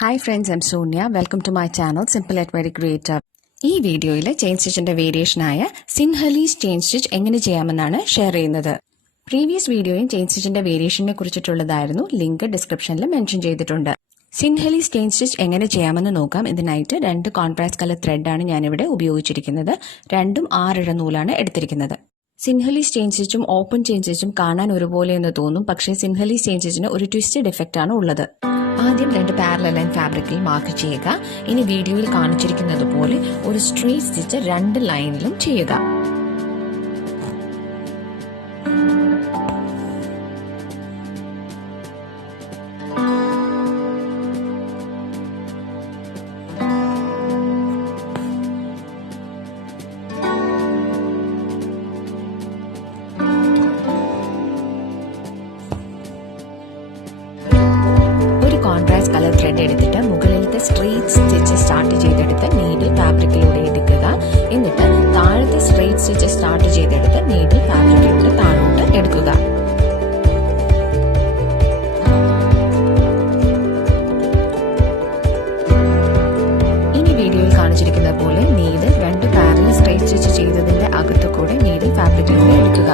Hi friends, I'm Sonia. Welcome to my channel Simple at Very Creative. ഈ വീഡിയോയിൽ chain സ്റ്റിച്ചിന്റെ വേരിയേഷനായ സിൻഹലീസ് chain stitch എങ്ങനെ ചെയ്യാമെന്നാണ് share ചെയ്യുന്നത്. Previous വീഡിയോയും ചെയിൻ സ്റ്റിച്ചിന്റെ വേരിയേഷനെ കുറിച്ചിട്ടുള്ളതായിരുന്നു. ലിങ്ക് ഡിസ്ക്രിപ്ഷനിൽ മെൻഷൻ ചെയ്തിട്ടുണ്ട്. സിൻഹലീസ് ചെയിൻ സ്റ്റിച്ച് എങ്ങനെ ചെയ്യാമെന്ന് നോക്കാം. ഇതിനായിട്ട് 2 കോൺട്രാസ്റ്റ് കളർ ത്രെഡാണ് ഞാനിവിടെ ഉപയോഗിച്ചിരിക്കുന്നത്. രണ്ടും 6 ഇഴ നൂലാണ് എടുത്തിരിക്കുന്നത്. സിൻഹലീസ് ചെയിൻ സ്റ്റിച്ചും ഓപ്പൺ ചെയിൻ സ്റ്റിച്ചും കാണാൻ ഒരുപോലെ എന്ന് തോന്നും. പക്ഷേ സിൻഹലീസ് ചെയിൻ സ്റ്റിച്ചിന് ഒരു ട്വിസ്റ്റഡ് എഫക്റ്റ് ആണ് ഉള്ളത്. ആദ്യം 2 പാരലൽ ലൈൻ ഫാബ്രിക്കിൽ മാർക്ക് ചെയ്യുക. ഇനി വീഡിയോയിൽ കാണിച്ചിരിക്കുന്നത് പോലെ ഒരു സ്ട്രെയിറ്റ് സ്റ്റിച്ച് 2 ലൈനിലും ചെയ്യുക. കോൺട്രാസ്റ്റ് കളർ ത്രെഡ് എടുത്തിട്ട് മുകളിലത്തെ സ്ട്രെയിറ്റ് സ്റ്റിച്ച് സ്റ്റാർട്ട് ചെയ്തെടുത്ത് നീഡിൽ ഫാബ്രിക്കിലൂടെ എടുക്കുക. എന്നിട്ട് താഴത്തെ സ്ട്രെയിറ്റ് സ്റ്റിച്ച് സ്റ്റാർട്ട് ചെയ്തെടുത്ത് നീഡിൽ ഫാബ്രിക്കിലൂടെ താഴോട്ട് എടുക്കുക. ഇനി വീഡിയോയിൽ കാണിച്ചിരിക്കുന്ന പോലെ നീഡിൽ 2 പാരലൽ സ്ട്രെയിറ്റ് സ്റ്റിച്ച് ചെയ്തതിന്റെ അകത്തു കൂടെ നീഡിൽ ഫാബ്രിക്കിലൂടെ എടുക്കുക.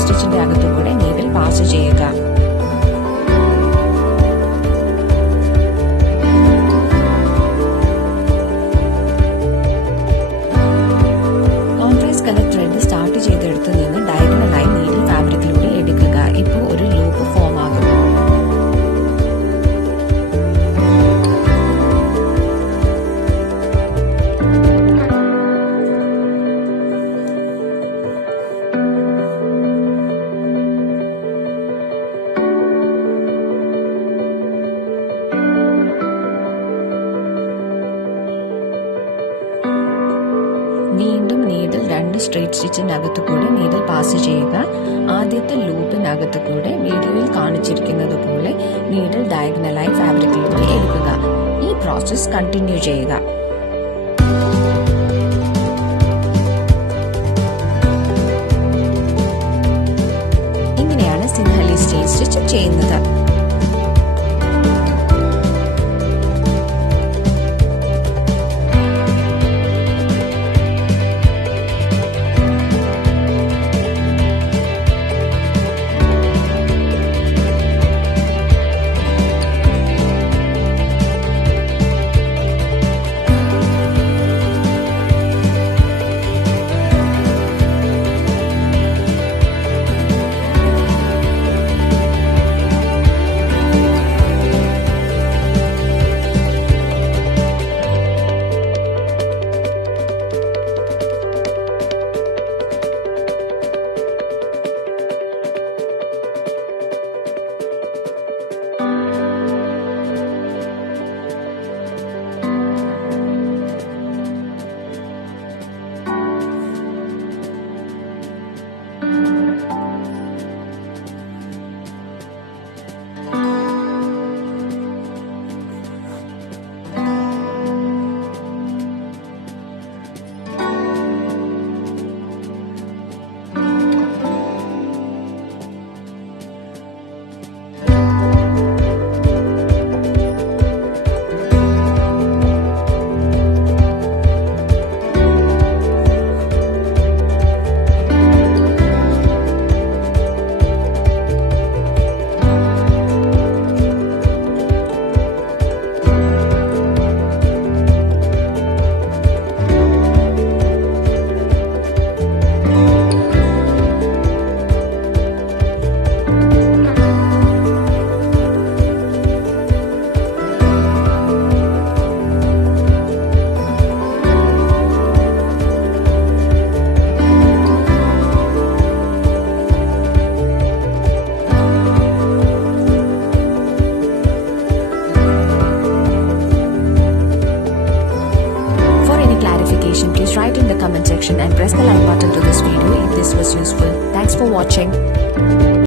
സ്റ്റിച്ചിന്റെ അകത്തുകൂടെ നീഡിൽ പാസ് ചെയ്യുക. കോൺട്രാസ്റ്റ് കളർ ത്രെഡ് സ്റ്റാർട്ട് ചെയ്തെടുത്തു നിന്ന് ഡയഗണലായി നീഡിൽ ഫാബ്രിക്കിലൂടെ എടുക്കുക. ഇപ്പോൾ ഒരു ലൂപ്പ് ഫോം ആകും. വീണ്ടും നീഡിൽ 2 സ്ട്രെയിറ്റ് സ്റ്റിച്ചിനകത്തു കൂടെ നീഡിൽ പാസ് ചെയ്യുക. ആദ്യത്തെ ലൂപ്പിനകത്തു കൂടെ വീഡിയോയിൽ കാണിച്ചിരിക്കുന്നത് പോലെ നീഡിൽ ഡയഗണലായി ഫാബ്രിക്കിലൂടെ എടുക്കുക. ഈ പ്രോസസ് കണ്ടിന്യൂ ചെയ്യുക. ഇങ്ങനെയാണ് സിൻഹലീസ് ചെയിൻ സ്റ്റിച്ച് ചെയ്യുന്നത്. Please write in the comment section and press the like button to this video if this was useful. Thanks for watching.